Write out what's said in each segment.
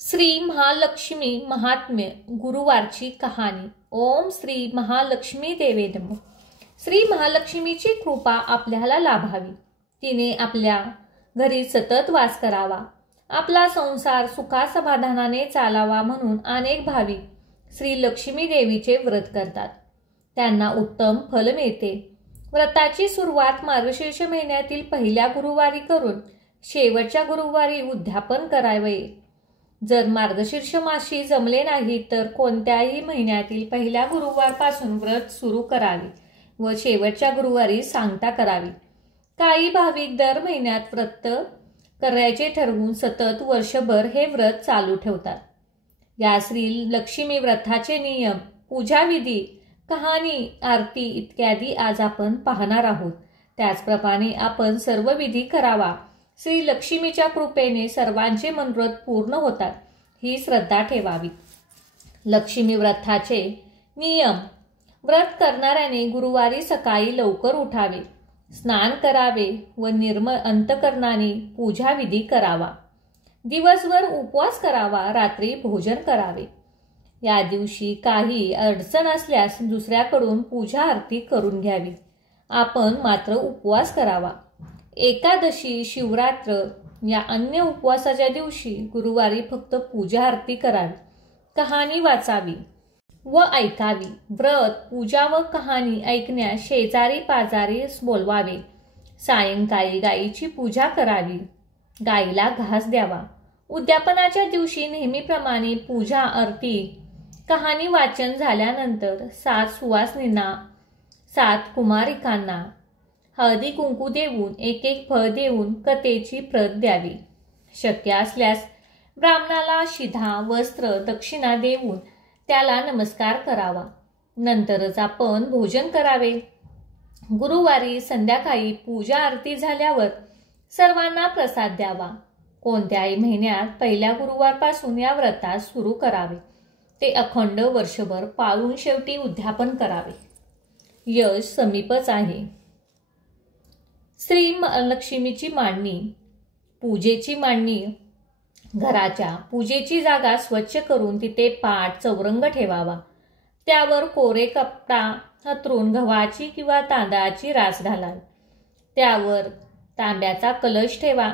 श्री महालक्ष्मी महात्म्य गुरुवारची कहाणी. ओम श्री महालक्ष्मी देवे नमः. श्री महालक्ष्मीची कृपा आपल्याला लाभावी. तिने आपल्या घरी सतत वास करावा. आपला संसार सुखासमाधानाने चालावा म्हणून अनेक भाविक श्री लक्ष्मी देवीचे व्रत करतात. त्यांना उत्तम फल मिळते. व्रताची सुरुवात मार्गशीर्ष महिन्यातील पहिल्या गुरुवारी करून शेवटच्या गुरुवारी उद्यापन करावे. जर मार्गशीर्ष मासी जमले नाही तर कोणत्याही महिन्यातील पहिल्या गुरुवारपासून व्रत सुरू करावे व शेवटच्या गुरुवारी सांगता करावी. काही भाविक दर महिन्यात व्रत करायचे ठरवून सतत वर्षभर हे व्रत चालू ठेवतात. या श्री लक्ष्मी व्रताचे नियम, पूजाविधी, कहाणी, आरती इत्यादी आज आपण पाहणार आहोत. त्याचप्रमाणे आपण सर्व विधी करावा. श्री लक्ष्मीच्या कृपेने सर्वांचे मनोरथ पूर्ण होतात ही श्रद्धा ठेवावी. लक्ष्मी व्रताचे नियम. व्रत करणाऱ्याने गुरुवारी सकाळी लवकर उठावे, स्नान करावे व निर्मळ अंतकरणाने पूजाविधी करावा. दिवसभर उपवास करावा, रात्री भोजन करावे. या दिवशी काही अडचण असल्यास दुसऱ्याकडून पूजा आरती करून घ्यावी. आपण मात्र उपवास करावा. एकादशी, शिवरात्र या अन्य उपवासाच्या दिवशी गुरुवारी फक्त पूजा आरती करावी, कहाणी वाचावी व ऐकावी. व्रत, पूजा व कहाणी ऐकण्यास शेजारी पाजारी बोलवावे. सायंकाळी गायीची पूजा करावी, गायीला घास द्यावा. उद्यापनाच्या दिवशी नेहमीप्रमाणे पूजा, आरती, कहाणी वाचन झाल्यानंतर 7 सुवासिनींना, 7 कुमारिकांना हळदी कुंकू देऊन एक फळ देऊन कथेची प्रत द्यावी. शक्य असल्यास ब्राह्मणाला शिधा, वस्त्र, दक्षिणा देऊन त्याला नमस्कार करावा. नंतरच आपण भोजन करावे. गुरुवारी संध्याकाळी पूजा आरती झाल्यावर सर्वांना प्रसाद द्यावा. कोणत्याही महिन्यात पहिल्या गुरुवारपासून या व्रतात सुरू करावे. ते अखंड वर्षभर पाळून शेवटी उद्यापन करावे. यश समीपच आहे. श्री लक्ष्मीची मांडणी. पूजेची मांडणी. घराच्या पूजेची जागा स्वच्छ करून तिथे पाट, चौरंग ठेवावा. त्यावर कोरे कपडा अंथरून गव्हाची किंवा तांदळाची रास घालावी. त्यावर तांब्याचा कलश ठेवा.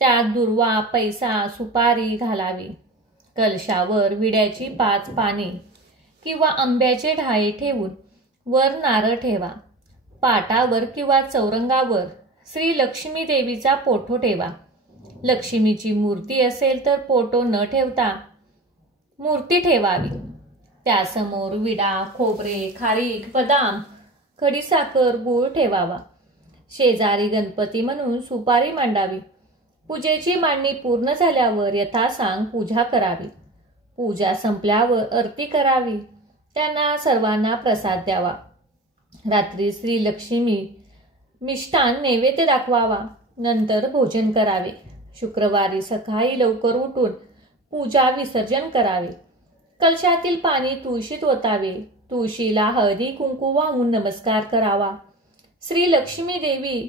त्यात दुर्वा, पैसा, सुपारी घालावी. कलशावर विड्याची 5 पाने किंवा आंब्याचे ढाळे ठेवून वर नारळ ठेवा. पाटावर किंवा चौरंगावर श्री लक्ष्मी देवीचा फोटो ठेवा. लक्ष्मीची मूर्ती असेल तर फोटो न ठेवता मूर्ती ठेवावी. त्यासमोर विडा, खोबरे, खारीक, बदाम, खडीसाखर, गूळ ठेवावा. शेजारी गणपती म्हणून सुपारी मांडावी. पूजेची मांडणी पूर्ण झाल्यावर यथासांग पूजा करावी. पूजा संपल्यावर आरती करावी. त्यांना सर्वांना प्रसाद द्यावा. रात्री श्री लक्ष्मी मिष्टान नैवेद्य दाखवावा. नंतर भोजन करावे. शुक्रवारी सकाळी लवकर उठून पूजा विसर्जन करावे. कलशातील पाणी तुळशीत ओतावे. तुळशीला हळदी कुंकू वाहून नमस्कार करावा. श्री लक्ष्मी देवी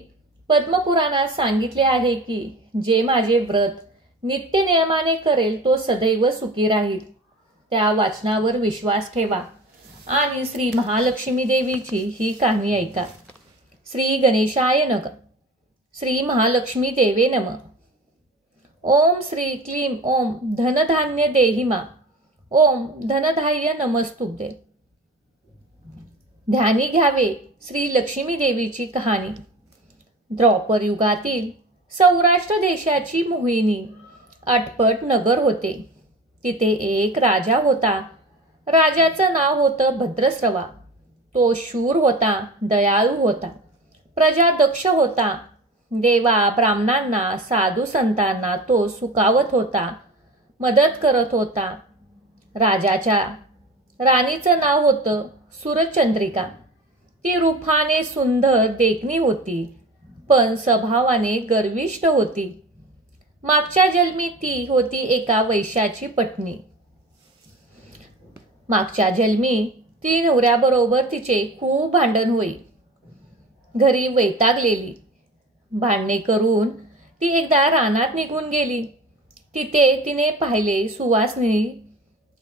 पद्मपुराणात सांगितले आहे की जे माझे व्रत नित्य नियमाने करेल तो सदैव सुखी राहील. त्या वाचनावर विश्वास ठेवा आणि श्री महालक्ष्मी देवीची ही कहाणी ऐका. श्री गणेशाय नमः. श्री महालक्ष्मी देवे नमः. ओम श्री क्लीम ओम धनधान्य देहिमा. ओम धनधान्य नमस्तुभ्ये. ध्यानी घ्यावे श्री लक्ष्मी देवीची कहाणी. द्वापर युगातील सौराष्ट्र देशाची मोहिनी अटपट नगर होते. तिथे एक राजा होता. राजाचं नाव होतं भद्रश्रवा. तो शूर होता, दयाळू होता, प्रजा दक्ष होता. देवा ब्राह्मणांना, साधू संतांना तो सुखावत होता, मदत करत होता. राजाच्या राणीचं नाव होतं सुरचंद्रिका. ती रूपाने सुंदर देखणी होती, पण स्वभावाने गर्विष्ठ होती. मागच्या जन्मी ती होती एका वैश्याची पत्नी. मागच्या जन्मी ती नवऱ्याबरोबर तिचे खूप भांडण होई. घरी वैतागलेली. भांडणे करून ती एकदा रानात निघून गेली. तिथे तिने पाहिले सुवासिनी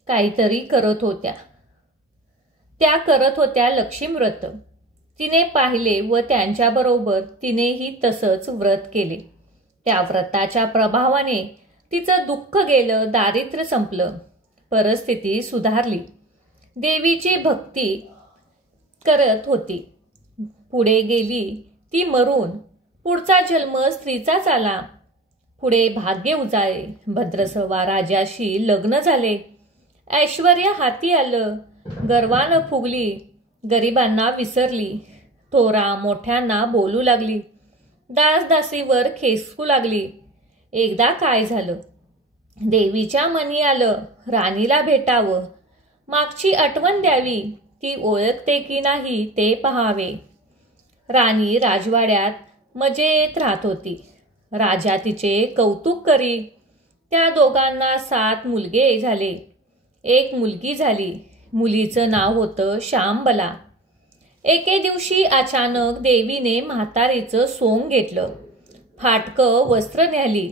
काहीतरी करत होत्या. त्या करत होत्या लक्ष्मी व्रत. तिने पाहिले व त्यांच्याबरोबर तिनेही तसंच व्रत केले. त्या व्रताच्या प्रभावाने तिचं दुःख गेलं, दारिद्र्य संपलं, परिस्थिती सुधारली. देवीची भक्ती करत होती. पुढे गेली ती मरून. पुढचा जन्म स्त्रीचाच आला. पुढे भाग्य उजाळे. भद्रसवा राजाशी लग्न झाले. ऐश्वर्य हाती आलं. गर्वानं फुगली. गरिबांना विसरली. थोरा मोठ्यांना बोलू लागली. दासदासीवर खेसू लागली. एकदा काय झालं, देवीच्या मनी आलं राणीला भेटावं, मागची आठवण द्यावी, ती ओळखते की नाही ते पहावे. राणी राजवाड्यात मजेत राहत होती. राजा तिचे कौतुक करी. त्या दोघांना 7 मुलगे झाले. एक मुलगी झाली. मुलीचं नाव होतं शांबला. एके दिवशी अचानक देवीने म्हातारीचं सोंग घेतलं. फाटकं वस्त्र न्याली.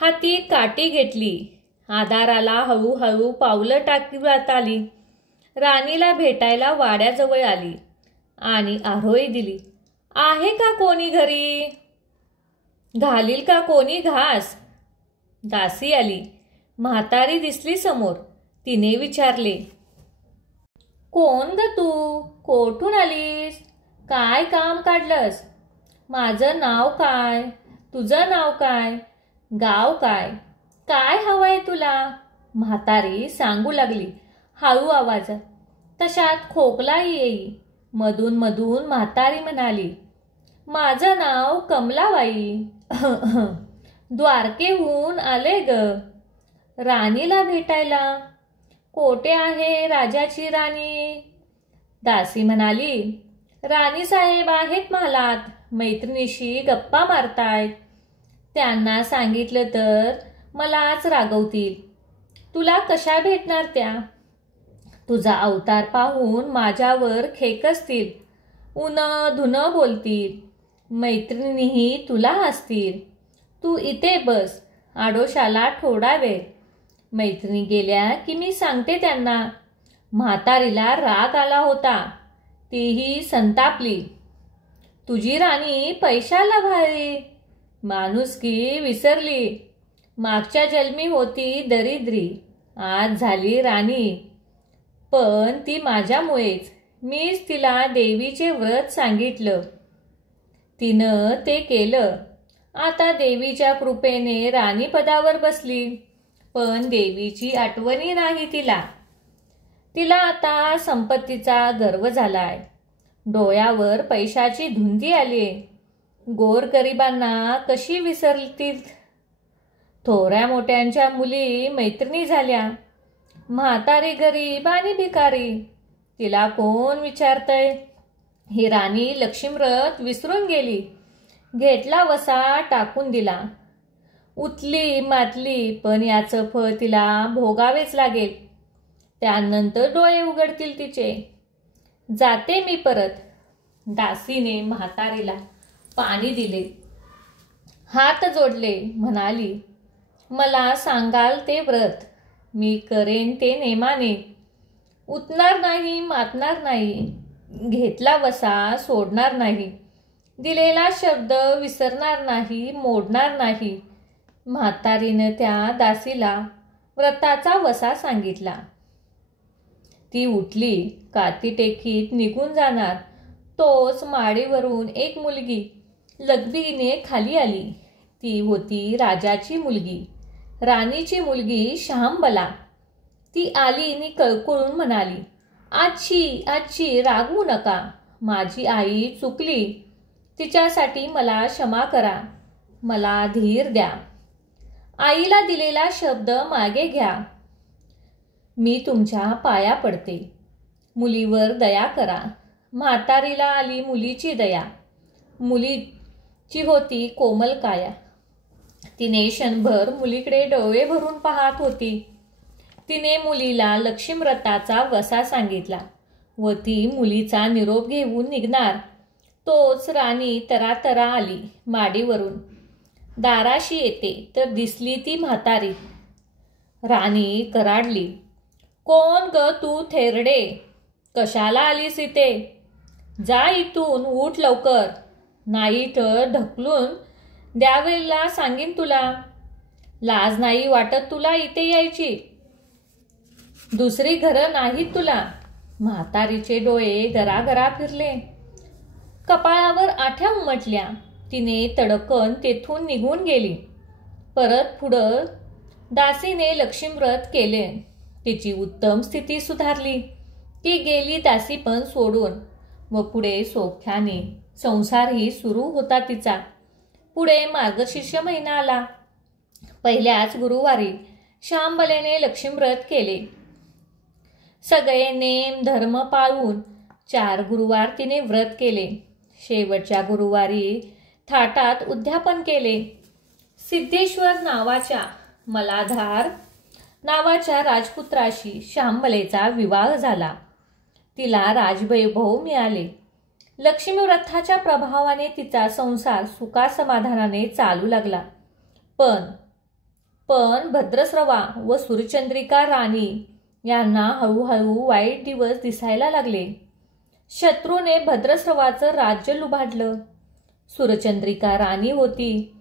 हाती काठी घेतली. आधाराला हळूहळू पावलं टाकत आली. राणीला भेटायला वाड्याजवळ आली आणि आरोळी दिली. आहे का कोणी घरी? घालील का कोणी घास? दासी आली. म्हातारी दिसली समोर. तिने विचारले, कोण ग तू? कोठून आलीस? काय काम काढलंस? माझं नाव काय? तुझं नाव काय? गाव काय? काय हवंय तुला? म्हातारी सांगू लागली हळू आवाजात. तशात खोकला येई. मधून मधून म्हातारी म्हणाली, माझं नाव कमलाबाई. द्वारकेहून आले ग राणीला भेटायला. कोठे आहे राजाची राणी? दासी म्हणाली, राणी साहेब आहेत महालात, मैत्रिणीशी गप्पा मारतायत. त्यांना सांगितलं तर मलाच रागवतील. तुला कशा भेटणार त्या? तुझा अवतार पाहून माझ्यावर खेकसतील. उनं धुनं बोलतील. मैत्रिणीही तुला हसतील. तू इथे बस, आडोशाला थोडा वेळ. मैत्रिणी गेल्या की मी सांगते त्यांना. म्हातारीला राग आला होता. तीही संतापली. तुझी राणी पैशाला भारी. माणुसकी विसरली. मागच्या जन्मी होती दरिद्री, आज झाली राणी. पण ती माझ्यामुळेच. मीच तिला देवीचे व्रत सांगितलं. तिनं ते केलं. आता देवीच्या कृपेने राणीपदावर बसली. पण देवीची आठवणी नाही तिला. तिला आता संपत्तीचा गर्व झालाय. डोळ्यावर पैशाची धुंदी आली. गोरगरिबांना कशी विसरतील? थोड्या मोठ्यांच्या मुली मैत्रिणी झाल्या. म्हातारी गरीब आणि भिकारी. तिला कोण विचारतय? ही राणी लक्ष्मीव्रत विसरून गेली. घेतला वसा टाकून दिला. उतली मातली, पण याचं फळ तिला भोगावेच लागेल. त्यानंतर डोळे उघडतील तिचे. जाते मी परत. दासीने म्हातारीला पाणी दिले. हात जोडले. म्हणाली, मला सांगाल ते व्रत. मी करेन ते नेमाने. उतणार नाही, मातणार नाही. घेतला वसा सोडणार नाही. दिलेला शब्द विसरणार नाही, मोडणार नाही. म्हातारीनं त्या दासीला व्रताचा वसा सांगितला. ती उठली. काती टेकीत निघून जाणार तोच माडीवरून एक मुलगी लगबीने खाली आली. ती होती राजाची मुलगी, राणीची मुलगी शांबला. ती आली आणि कळकळून म्हणाली, आजी आजी, रागवू नका. माझी आई चुकली. तिच्यासाठी मला क्षमा करा. मला धीर द्या. आईला दिलेला शब्द मागे घ्या. मी तुमच्या पाया पडते. मुलीवर दया करा. म्हातारीला आली मुलीची दया. मुलीची होती कोमल काया. तिने क्षणभर मुलीकडे डोळे भरून पाहत होती. तिने मुलीला लक्ष्मीव्रताचा वसा सांगितला व ती मुलीचा निरोप घेऊन निघणार तोच राणी तरातरा आली माडीवरून. दाराशी येते तर दिसली ती म्हातारी. राणी कराडली. कोण ग तू थेरडे? कशाला आलीस इथे? जा इथून, उठ लवकर, नाही तर ढकलून द्यावेला सांगीन तुला. लाज नाही वाटत तुला इथे यायची? दुसरी घरं नाहीत तुला? म्हातारीचे डोळे गरागरा फिरले. कपाळावर आठ्या उमटल्या. तिने तडकन तेथून निघून गेली. परत पुढं दासीने लक्ष्मीव्रत केले. तिची उत्तम स्थिती सुधारली. ती गेली दासीपण सोडून व पुढे सौख्याने संसारही सुरू होता तिचा. पुढे मार्गशीर्ष महिना आला. पहिल्याच गुरुवारी शांबलेने लक्ष्मीव्रत केले. सगळे नेम धर्म पाळून 4 गुरुवार तिने व्रत केले. शेवटच्या गुरुवारी थाटात उद्यापन केले. सिद्धेश्वर मलाधार नावाच्या राजपुत्राशी शांबलेचा विवाह झाला. तिला राजवैभव मिळाले. लक्ष्मीव्रताच्या प्रभावाने तिचा संसार सुखासमाधानाने चालू लागला. पण भद्रस्रवा व सूर्यचंद्रिका राणी यांना हळूहळू वाईट दिवस दिसायला लागले. शत्रूने भद्रस्रवाचं राज्य लुबाडलं. सूर्यचंद्रिका राणी होती.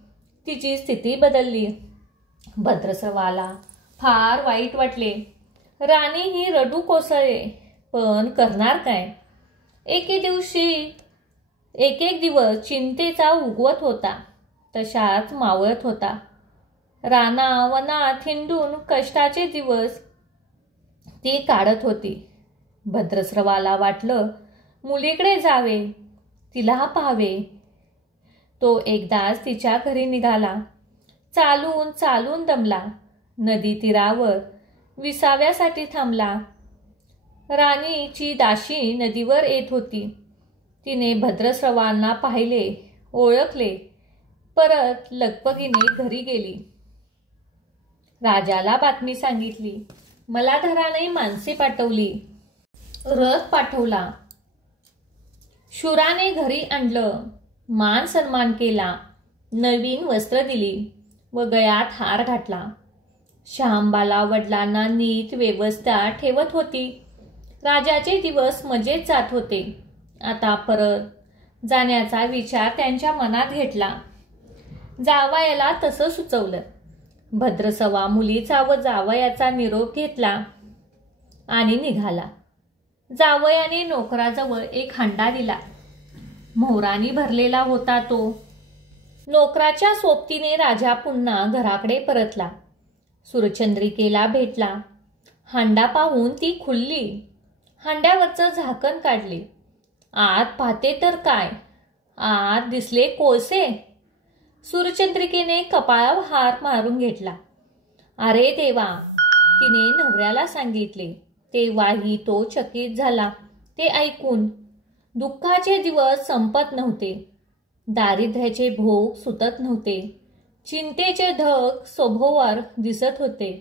तिची स्थिती बदलली. भद्रस्रवाला फार वाईट वाटले. राणीही रडू कोसळले. पण करणार काय? एक एक दिवस चिंतेचा उगवत होता तशाच मावळत होता. राना वनात हिंडून कष्टाचे दिवस ती काढत होती. भद्रस्रवाला वाटलं मुलीकडे जावे, तिला पाहावे. तो एकदाच तिच्या घरी निघाला. चालून चालून दमला. नदी तीरावर विसाव्यासाठी थांबला. राणीची दाशी नदीवर येत होती. तिने भद्रस्रवांना पाहिले, ओळखले. परत लगबगीने घरी गेली. राजाला बातमी सांगितली. मलाधराने माणसे पाठवली. रथ पाठवला. शूराने घरी आणलं. मान सन्मान केला. नवीन वस्त्र दिली व गळ्यात हार घातला. शांबाला वडिलांना नीट व्यवस्था ठेवत होती. राजाचे दिवस मजेत जात होते. आता परत जाण्याचा विचार त्यांच्या मनात घेतला. जावयाला तसं सुचवलं. भद्रसवा मुलीचा व जावयाचा निरोप घेतला आणि निघाला. जावयाने नोकराजवळ एक हांडा दिला. मोहराने भरलेला होता तो. नोकराच्या सोबतीने राजा पुन्हा घराकडे परतला. सूर्यचंद्रिकेला भेटला. हांडा पाहून ती खुलली. हांड्यावरचं झाकण काढले. आत पाहते तर काय, आत दिसले कोळसे. सूर्यचंद्रिकेने कपाळावर हात मारून घेतला. अरे देवा, तिने नवऱ्याला सांगितले. तेव्हाही तो चकित झाला ते ऐकून. दुःखाचे दिवस संपत नव्हते. दारिद्र्याचे भोग सुटत नव्हते. चिंतेचे ढग सभोवर दिसत होते.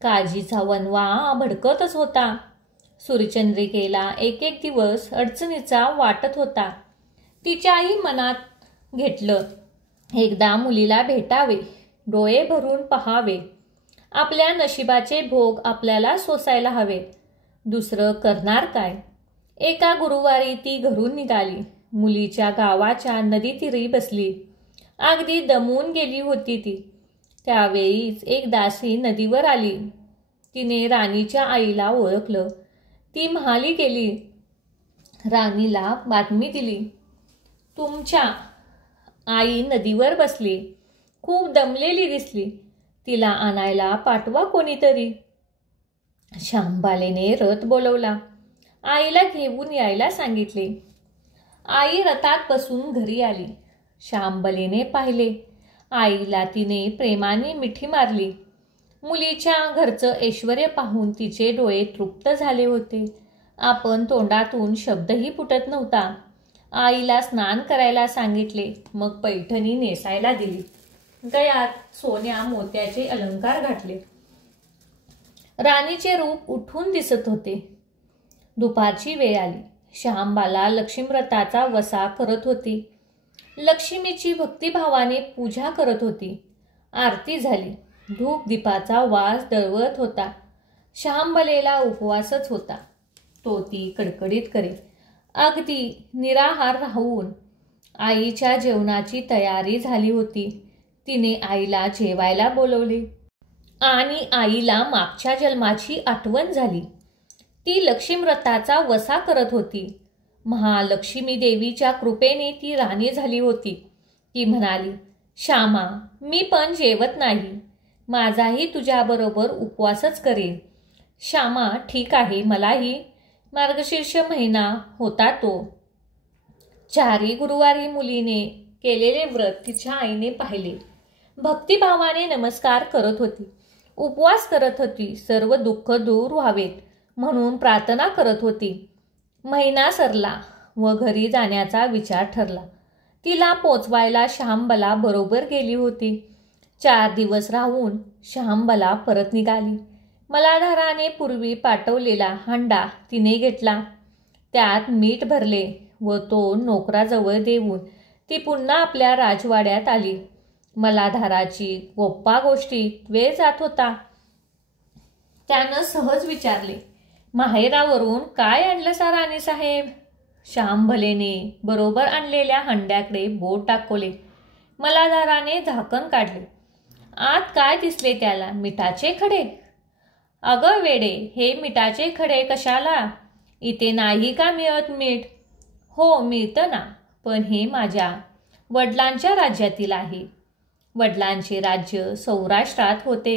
काळजीचा वणवा भडकतच होता. सूर्यचंद्रिकेला एक एक दिवस अडचणीचा वाटत होता. तिच्याही मनात घेतलं, एकदा मुलीला भेटावे, डोळे भरून पहावे. आपल्या नशिबाचे भोग आपल्याला सोसायला हवेत. दुसरं करणार काय? एका गुरुवारी ती घरून निघाली. मुलीच्या गावाच्या नदीतीरी बसली. अगदी दमून गेली होती ती. त्यावेळीच एक दासी नदीवर आली. तिने राणीच्या आईला ओळखलं. ती महाली गेली. राणीला बातमी दिली. तुमच्या आई नदीवर बसली. खूप दमलेली दिसली. तिला आणायला पाठवा कोणीतरी. शांबालेने रथ बोलवला. आईला घेऊन यायला सांगितले. आई रथात बसून घरी आली. शांबलेने पाहिले. आईला तिने प्रेमाने मिठी मारली. मुलीच्या घरचं ऐश्वर्य पाहून तिचे डोळे तृप्त झाले होते. आपण तोंडातून शब्दही फुटत नव्हता. आईला स्नान करायला सांगितले. मग पैठणी नेसायला दिली. गळ्यात सोन्या मोत्याचे अलंकार घातले. राणीचे रूप उठून दिसत होते. दुपारची वेळ आली. शांबाला लक्ष्मीव्रताचा वसा करत होती. लक्ष्मीची भक्तिभावाने पूजा करत होती. आरती झाली. धूप दीपाचा वास दळवत होता. शहांबलेला उपवासच होता. तो ती कडकडीत करीत. अगदी निराहार राहून आईच्या जेवणाची तयारी झाली होती. तिने आईला जेवायला बोलवले आणि आईला मागच्या जन्माची आठवण झाली. ती लक्ष्मीव्रताचा वसा करत होती. महालक्ष्मी देवीच्या कृपेने ती राणी झाली होती. ती म्हणाली, श्यामा, मी पण जेवत नाही. माझाही तुझ्याबरोबर उपवासच करेन. श्यामा, ठीक आहे. मलाही मार्गशीर्ष महिना होता तो. चारी गुरुवारी मुलीने केलेले व्रत तिच्या आईने पाहिले. भक्तिभावाने नमस्कार करत होती. उपवास करत होती. सर्व दुःख दूर व्हावेत म्हणून प्रार्थना करत होती. महिना सरला व घरी जाण्याचा विचार ठरला. तिला पोचवायला शहांबला बरोबर गेली होती. 4 दिवस राहून शहांबला परत निघाली. मलाधाराने पूर्वी पाठवलेला हांडा तिने घेतला. त्यात मीठ भरले व तो नोकराजवळ देऊन ती पुन्हा आपल्या राजवाड्यात आली. मलाधाराची गप्पा गोष्टीत वेळ जात होता. त्यानं सहज विचारले, माहेरावरून काय आणलं सा राणीसाहेब? शहांबलेने बरोबर आणलेल्या हंड्याकडे बोट दाखवले. मलाधाराने झाकण काढले. आत काय दिसले त्याला? मिठाचे खडे. अगं वेडे, हे मिठाचे खडे कशाला? इथे नाही का मिळत मीठ? हो, मिळतं ना, पण हे माझ्या वडिलांच्या राज्यातील आहे. वडिलांचे राज्य सौराष्ट्रात होते.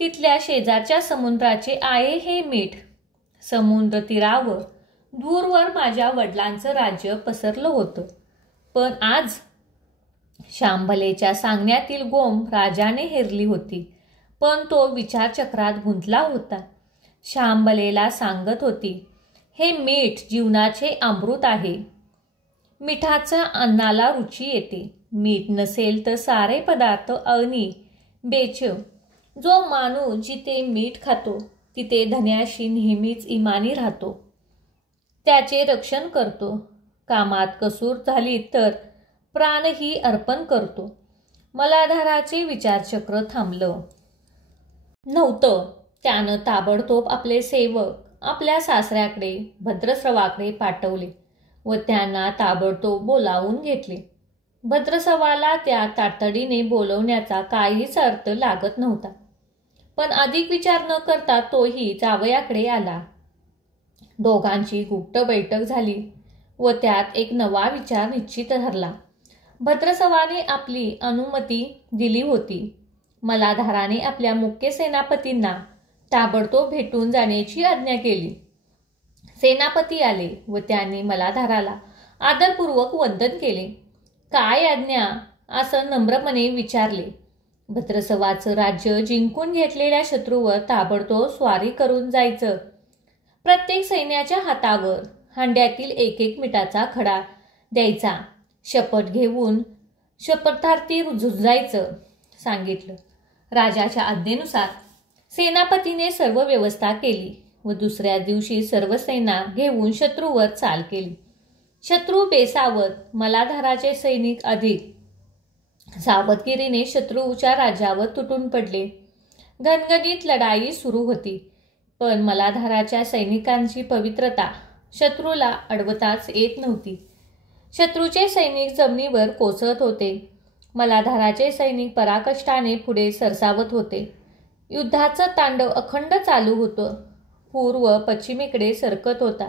तिथल्या शेजारच्या समुद्राचे आहे हे मीठ. समुद्र तीरावर दूरवर माझ्या वडिलांचं राज्य पसरलं होतं. पण आज शहांबलेच्या सांगण्यातील गोम राजाने हेरली होती. पण तो विचारचक्रात गुंतला होता. शहांबलेला सांगत होती, हे मीठ जीवनाचे अमृत आहे. मिठाचा अन्नाला रुची येते. मीठ नसेल तर सारे पदार्थ आणि बेच. जो माणूस जिथे मीठ खातो तिथे धन्याशी नेहमीच इमानी राहतो. त्याचे रक्षण करतो. कामात कसूर झाली तर प्राणही अर्पण करतो. मलाधाराचे विचारचक्र थांबलं नव्हतं. त्यानं ताबडतोब आपले सेवक आपल्या सासऱ्याकडे भद्रस्रवाकडे पाठवले व त्यांना ताबडतोब बोलावून घेतले. भद्रस्रवाला त्या तातडीने बोलवण्याचा काहीच अर्थ लागत नव्हता. पण अधिक विचार न करता तोही जावयाकडे आला. दोघांची गुप्त बैठक झाली व त्यात एक नवा विचार निश्चित ठरला. भद्रस्रवाने आपली अनुमती दिली होती. मलाधाराने आपल्या मुख्य सेनापतींना ताबडतोब भेटून जाण्याची आज्ञा केली. सेनापती आले व त्यांनी मलाधाराला आदरपूर्वक वंदन केले. काय आज्ञा? असं नम्रपणे विचारले. भद्रस्रवाचं राज्य जिंकून घेतलेल्या शत्रूवर ताबडतोब स्वारी करून जायचं. प्रत्येक सैन्याच्या हातावर हांड्यातील एक मिठाचा खडा द्यायचा. शपथ घेऊन शपथार्थी झुंजायचं सांगितलं. राजाच्या आज्ञेनुसार सेनापतीने सर्व व्यवस्था केली व दुसऱ्या दिवशी सर्व सेना घेऊन शत्रूवर चाल केली. शत्रू बेसावत. मलाधाराचे सैनिक अधिक सावधगिरीने शत्रूच्या राज्यावर तुटून पडले. घनघणीत लढाई सुरू होती. पण मलाधाराच्या सैनिकांची पवित्रता शत्रूला अडवताच येत नव्हती. शत्रूचे सैनिक जमिनीवर कोसळत होते. मलाधाराचे सैनिक पराकष्टाने पुढे सरसावत होते. युद्धाचं तांडव अखंड चालू होतं. पूर्व पश्चिमेकडे सरकत होता.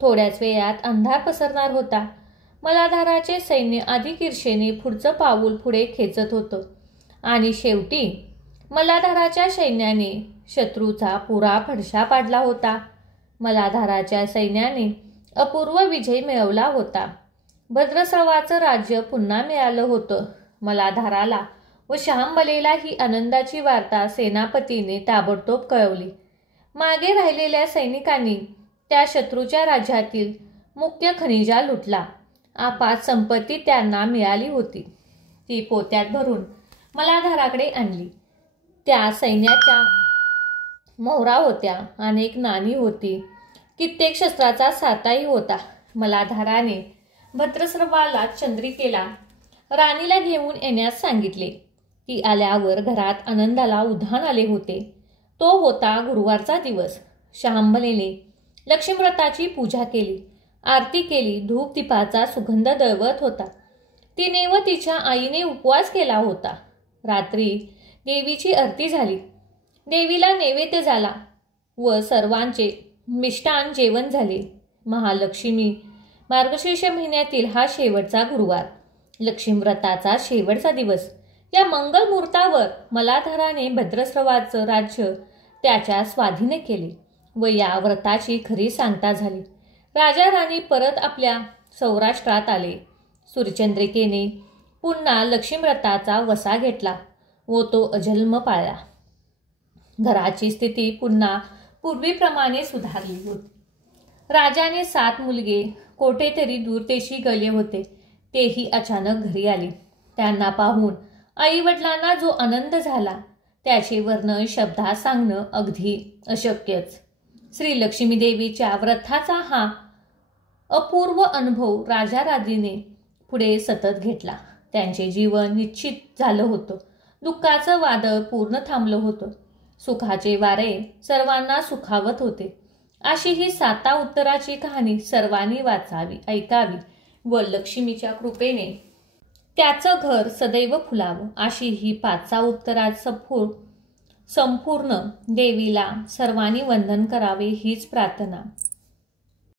थोड्याच वेळात अंधार पसरणार होता. मलाधाराचे सैन्य अधिक ईर्षेने पुढचं पाऊल पुढे खेचत होतं आणि शेवटी मलाधाराच्या सैन्याने शत्रूचा पुरा फडशा पाडला होता. मलाधाराच्या सैन्याने अपूर्व विजय मिळवला होता. भद्रस्रवाचं राज्य पुन्हा मिळालं होतं. मलाधाराला व शहांबलेला ही आनंदाची वार्ता सेनापतीने ताबडतोब कळवली. मागे राहिलेल्या सैनिकांनी त्या शत्रूच्या राज्यातील मुख्य खनिजा लुटला. आपात संपत्ती त्यांना मिळाली होती. ती पोत्यात भरून मलाधाराकडे आणली. त्या सैन्याच्या मोहरा होत्या. अनेक नाणी होती. कित्येक शस्त्राचा साठाही होता. मलाधाराने भद्रस्रवाला चंद्रिकेला राणीला घेऊन येण्यास सांगितले. ती आल्यावर घरात आनंदाला उधाण आले होते. तो होता गुरुवारचा दिवस. शहांबलेने लक्ष्मीव्रताची पूजा केली, आरती केली, धूप दीपाचा सुगंध दळवत होता. तिने व तिच्या आईने उपवास केला होता. रात्री देवीची आरती झाली. देवीला नैवेद्य झाला व सर्वांचे मिष्टान जेवण झाले. महालक्ष्मी मार्गशीर्ष महिन्यातील हा शेवटचा गुरुवार, लक्ष्मीव्रताचा शेवटचा दिवस. या मंगल मुहूर्तावर मलाधराने भद्रस्रवाचं राज्य त्याच्या स्वाधीन केले व या व्रताची खरी सांगता झाली. राजा राणी परत आपल्या सौराष्ट्रात आले. सूर्यचंद्रिकेने पुन्हा लक्ष्मीव्रताचा वसा घेतला व तो अजन्म पाळला. घराची स्थिती पुन्हा पूर्वीप्रमाणे सुधारली होती. राजाने 7 मुलगे कोठेतरी दूरदेशी गेले होते. तेही अचानक घरी आले. त्यांना पाहून आई वडिलांना जो आनंद झाला त्याचे वर्णन शब्दात सांगणं अगदी अशक्यच. श्री लक्ष्मी देवीच्या व्रताचा हा अपूर्व अनुभव राजा राणीने पुढे सतत घेतला. त्यांचे जीवन निश्चित झालं होतं. दुःखाचं वादळ पूर्ण थांबलं होतं. सुखाचे वारे सर्वांना सुखावत होते. अशी ही 7 उत्तराची कहाणी सर्वांनी वाचावी, ऐकावी व लक्ष्मीच्या कृपेने त्याचं घर सदैव फुलावं अशी ही 5 उत्तरात संपूर्ण देवीला सर्वांनी वंदन करावे हीच प्रार्थना.